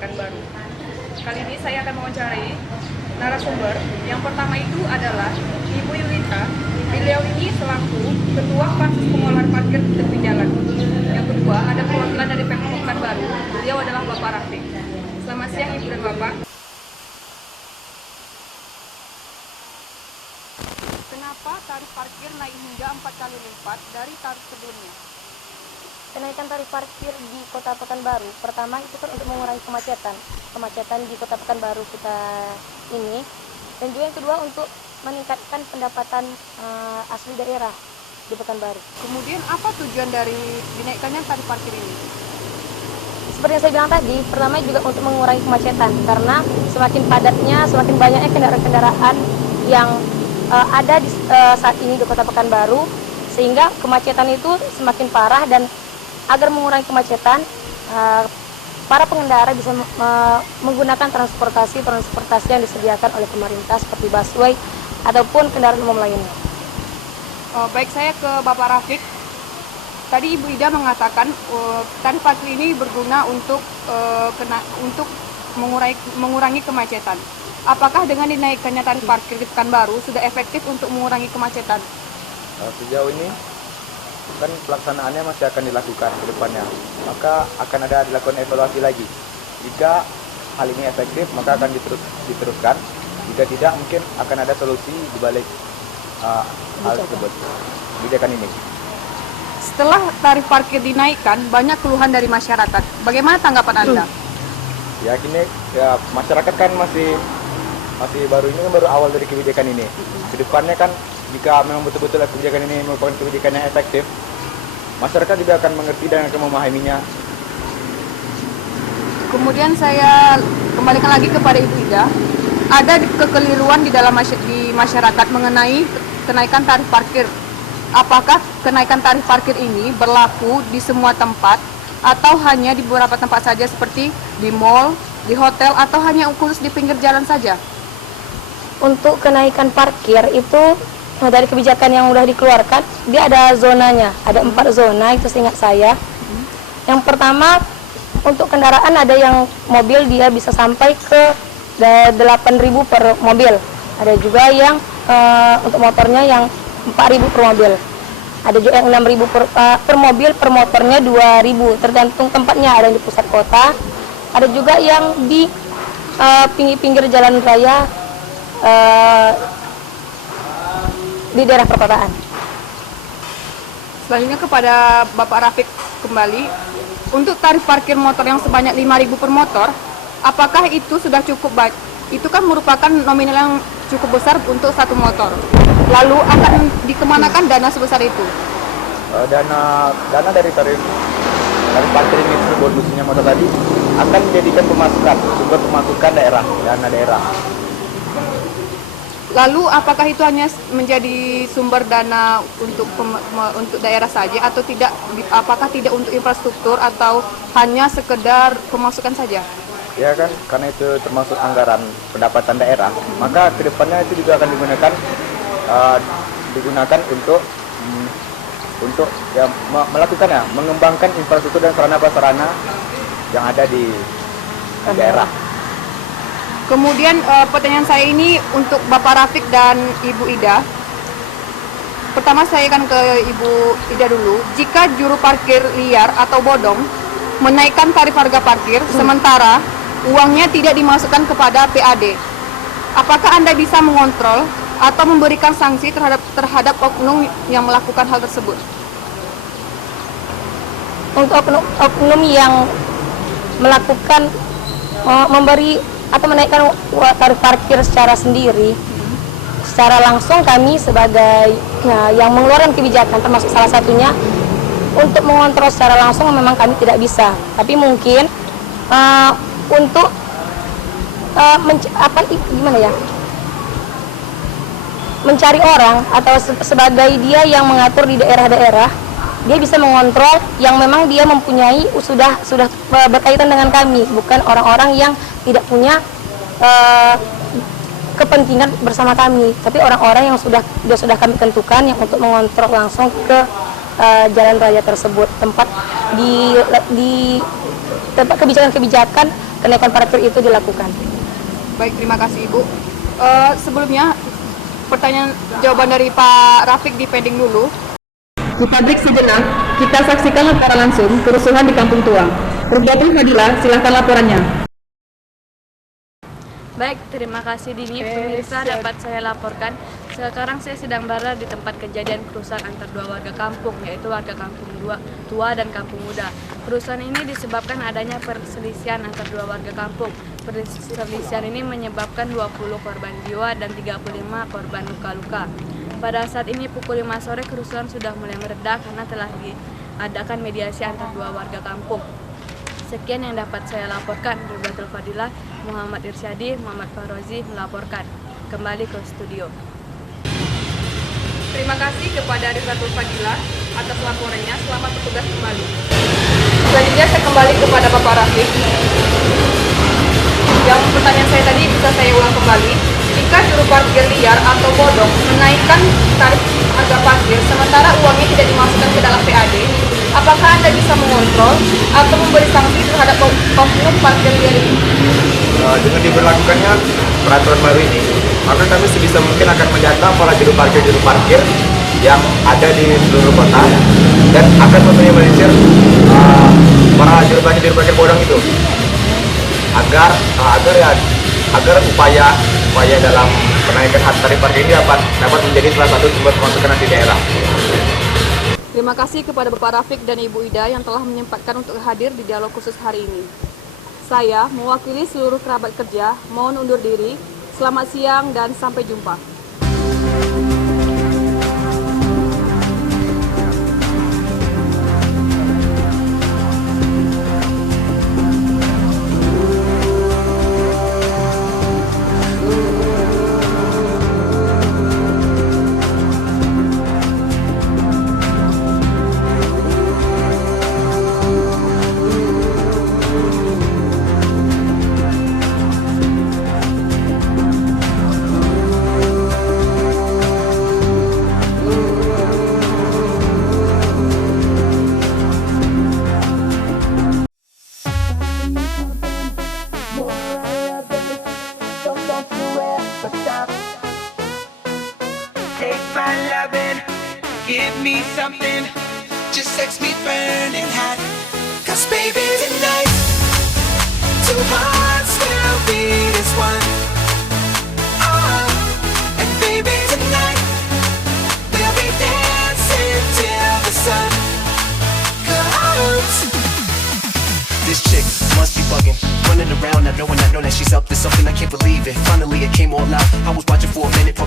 Pekanbaru. Kali ini saya akan mewawancarai narasumber. Yang pertama itu adalah Ibu Yulita. Beliau ini selaku Ketua Pansus Pengelolaan Parkir di Tepi Jalan. Yang kedua ada perwakilan dari Pemkot Pekanbaru. Beliau adalah Bapak Rafiq. Selamat siang Ibu dan Bapak. Kenapa tarif parkir naik hingga 4 kali lipat dari tarif sebelumnya? Kenaikan tarif parkir di Kota Pekanbaru, pertama itu kan untuk mengurangi kemacetan di Kota Pekanbaru kita ini, dan juga yang kedua untuk meningkatkan pendapatan asli daerah di Pekanbaru. Kemudian apa tujuan dari dinaikkannya tarif parkir ini? Seperti yang saya bilang tadi, pertama juga untuk mengurangi kemacetan, karena semakin padatnya, semakin banyaknya kendaraan-kendaraan yang ada di saat ini di Kota Pekanbaru, sehingga kemacetan itu semakin parah. Dan agar mengurangi kemacetan, para pengendara bisa menggunakan transportasi yang disediakan oleh pemerintah seperti busway ataupun kendaraan umum lainnya. Baik, saya ke Bapak Rafiq. Tadi Ibu Ida mengatakan tarif parkir ini berguna untuk mengurangi kemacetan. Apakah dengan dinaikkannya tarif parkir di Pekanbaru sudah efektif untuk mengurangi kemacetan? Sejauh ini kan pelaksanaannya masih akan dilakukan ke depannya, maka akan ada dilakukan evaluasi lagi. Jika hal ini efektif, maka akan diteruskan. Jika tidak, mungkin akan ada solusi di balik hal tersebut, kebijakan ini. Setelah tarif parkir dinaikkan, banyak keluhan dari masyarakat. Bagaimana tanggapan Anda? Ya gini, ya masyarakat kan masih baru, ini kan baru awal dari kebijakan ini. Kedepannya kan jika memang betul-betul kebijakan ini merupakan kebijakan yang efektif, masyarakat juga akan mengerti dan akan memahaminya. Kemudian saya kembalikan lagi kepada Ibu Ida. Ada kekeliruan di dalam masyarakat mengenai kenaikan tarif parkir. Apakah kenaikan tarif parkir ini berlaku di semua tempat atau hanya di beberapa tempat saja seperti di mal, di hotel, atau hanya khusus di pinggir jalan saja? Untuk kenaikan parkir itu dari kebijakan yang sudah dikeluarkan, dia ada zonanya, ada 4 zona itu seingat saya. Yang pertama, untuk kendaraan ada yang mobil dia bisa sampai ke 8.000 per mobil. Ada juga yang untuk motornya yang 4.000 per mobil. Ada juga yang 6.000 per mobil, per motornya 2.000, tergantung tempatnya. Ada yang di pusat kota, ada juga yang di pinggir-pinggir jalan raya, di daerah perkotaan. Selanjutnya kepada Bapak Rafiq kembali. Untuk tarif parkir motor yang sebanyak 5.000 per motor, apakah itu sudah cukup baik? Itu kan merupakan nominal yang cukup besar untuk satu motor. Lalu akan dikemanakan dana sebesar itu? Dana dari tarif parkir ini tersebut, khususnya motor tadi, akan dijadikan sumber pemasukan daerah, dana daerah. Lalu apakah itu hanya menjadi sumber dana untuk daerah saja atau tidak? Apakah tidak untuk infrastruktur atau hanya sekedar pemasukan saja? Ya kan, karena itu termasuk anggaran pendapatan daerah, maka kedepannya itu juga akan digunakan untuk ya, mengembangkan infrastruktur dan sarana-prasarana yang ada di daerah. Kemudian pertanyaan saya ini untuk Bapak Rafiq dan Ibu Ida. Pertama saya akan ke Ibu Ida dulu. Jika juru parkir liar atau bodong menaikkan tarif harga parkir sementara uangnya tidak dimasukkan kepada PAD, apakah Anda bisa mengontrol atau memberikan sanksi terhadap oknum yang melakukan hal tersebut? Untuk oknum yang melakukan memberi atau menaikkan tarif parkir secara sendiri, secara langsung kami sebagai yang mengeluarkan kebijakan, termasuk salah satunya untuk mengontrol secara langsung memang kami tidak bisa. Tapi mungkin untuk mencari orang atau sebagai dia yang mengatur di daerah-daerah, dia bisa mengontrol yang memang dia mempunyai sudah berkaitan dengan kami, bukan orang-orang yang tidak punya kepentingan bersama kami, tapi orang-orang yang sudah kami tentukan yang untuk mengontrol langsung ke jalan raya tersebut, tempat kebijakan-kebijakan kenaikan parkir itu dilakukan. Baik, terima kasih Ibu. Sebelumnya, pertanyaan jawaban dari Pak Rafiq dipending dulu. Kita break sejenak, kita saksikan secara langsung kerusuhan di Kampung Tua. Rukyatul Fadilah, silahkan laporannya. Baik, terima kasih Dini. Pemirsa, dapat saya laporkan. Sekarang saya sedang berada di tempat kejadian kerusuhan antar dua warga kampung, yaitu warga Kampung Tua dan Kampung Muda. Kerusuhan ini disebabkan adanya perselisihan antar dua warga kampung. Perselisihan ini menyebabkan 20 korban jiwa dan 35 korban luka-luka. Pada saat ini pukul 5 sore kerusuhan sudah mulai mereda karena telah diadakan mediasi antar dua warga kampung. Sekian yang dapat saya laporkan. Rukyatul Fadilah, Muhammad Irsyadi, Muhammad Farozi melaporkan. Kembali ke studio. Terima kasih kepada Rukyatul Fadilah atas laporannya. Selamat bertugas kembali. Selanjutnya saya kembali kepada Bapak Rafiq. Yang pertanyaan saya tadi bisa saya ulang kembali. Jika juru parkir liar atau bodong menaikkan tarif harga parkir sementara uangnya tidak dimasukkan ke dalam PAD, apakah Anda bisa mengontrol atau memberi sanksi terhadap oknum parkir liar ini? Dengan diberlakukannya peraturan baru ini, maka kami sebisa mungkin akan mendata para juru parkir yang ada di seluruh kota dan akan meminimalisir para juru parkir bodong itu agar upaya dalam kenaikan tarif parkir ini dapat menjadi salah satu sumber pemasukan di daerah. Terima kasih kepada Bapak Rafiq dan Ibu Ida yang telah menyempatkan untuk hadir di dialog khusus hari ini. Saya mewakili seluruh kerabat kerja, mohon undur diri. Selamat siang dan sampai jumpa. Take my lovin', give me something, just sex me burning hot. 'Cause baby tonight, two hearts will beat as one. Oh, and baby tonight, we'll be dancing till the sun comes. This chick must be bugging, running around not knowing that she's up to something. I can't believe it. Finally it came all out. I was watching for a minute.